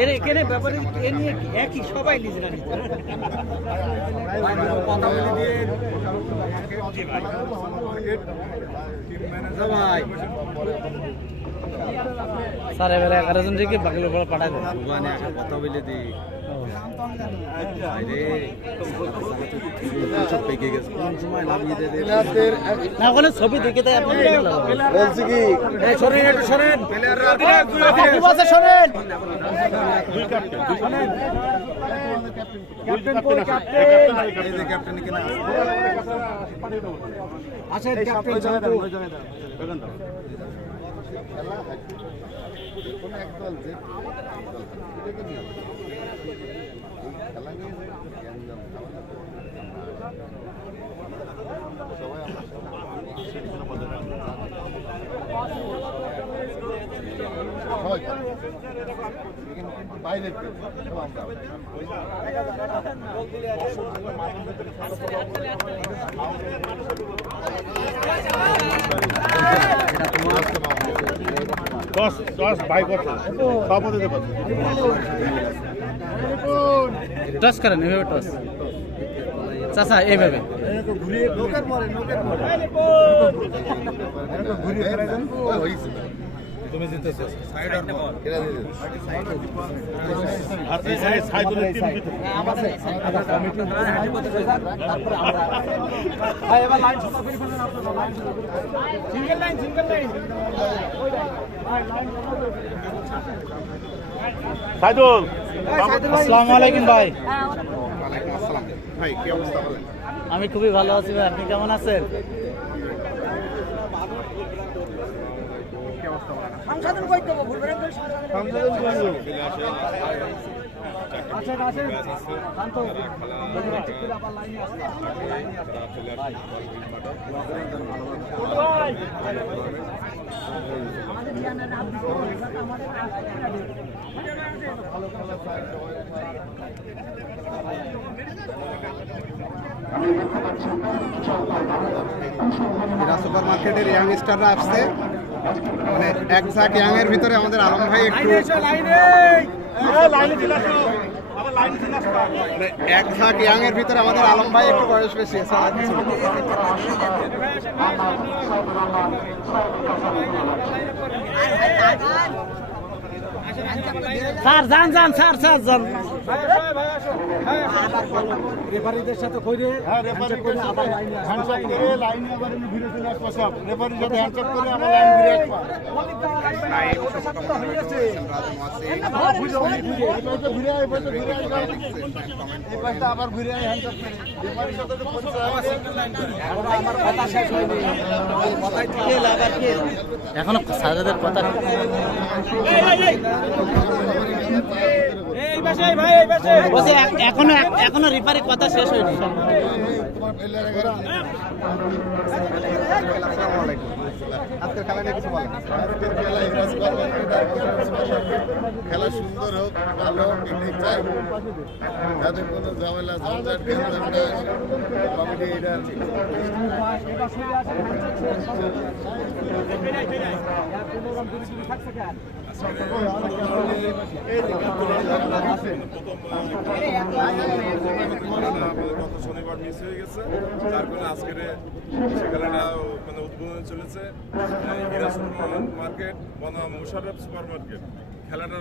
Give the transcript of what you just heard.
এর এখানে ব্যাপারে এ নিয়ে একই সবাই নিজেরা নিজে কথা বলে দিয়ে ভাই স্যার এবারে 11 জন থেকে বাকিগুলো বড় পাঠাই দেন ভগবানে একটা কথা বলে দিই না ওখানে ছবি দেখে তাই আপনি বলছি কি সরেন একটু সরেন সরেন আচ্ছা ক্যাপ্টেন জায়গা বাইরে দশ ভাই করছে সভাপতি টস করেন এভাবে টস চাচা এইভাবে তুমি জিতেছো সাইড আর বল কেরা দিতে আর এই সাইড টিম জিতে আমাদের কমিটি তারপরে আমরা ভাই এবার লাইন শুরু করে ফেলেন আপনারা লাইন সিঙ্গেল লাইন ওই ভাই লাইন সাইদুল আসসালামু আলাইকুম ভাই ওয়ালাইকুম আসসালাম ভাই কি অবস্থা বলেন আমি খুবই ভালো আছি ভাই আপনি কেমন আছেন সংশোধন কই দেব ভুলবেন তো সংশোধন করব আচ্ছা আছে শান্ত ঠিক করে আবার লাইনে আসবে আমাদের জ্ঞানের আপনি আমাদের সুপার মার্কেটের ইয়াং স্টাররা আসছে মানে এক ঝাঁক ইয়াং এর ভিতরে আমাদের আলম ভাই একটু এক ঝাঁক ইয়াং এর ভিতরে আমাদের আলম ভাই একটু বয়স বেশি আছে স্যার যান স্যার যান রেফারিদের সাথে কইরে রেফারি করে আবার লাইনে হ্যান্ডশেক করে লাইনে আবার ভিড়ে চলে আসবে সব রেফারি সাথে হ্যান্ডশেক করে আবার লাইন ঘুরে আসবে না এই কথা হয়েছে ঘুরে আয় বলে ঘুরে আয় এই পাশটা আবার ঘুরে আয় হ্যান্ডশেক করে রেফারির সাথে তো পরিচয় আছে আমার কথা শেষ হয়নি কথাই থেকে লাগার কি এখনো স্যারদের কথা এই পাশে ভাই এই পাশে বলছি এখনো রিফারের কথা শেষ হয়নি আজকের খেলা নিয়ে কিছু বলেন খেলা সুন্দর হোক ভালো হোক এটাই চাই যাতে কোনো ঝামেলা ঝঞ্ঝাট কমিটি এটা শনিবার মিস হয়ে গেছে যার কারণে আজকের খেলাটা মানে উদ্বোধন চলেছে হিরা সুপার মার্কেট বনাম মুশাররফ সুপার মার্কেট খেলাটা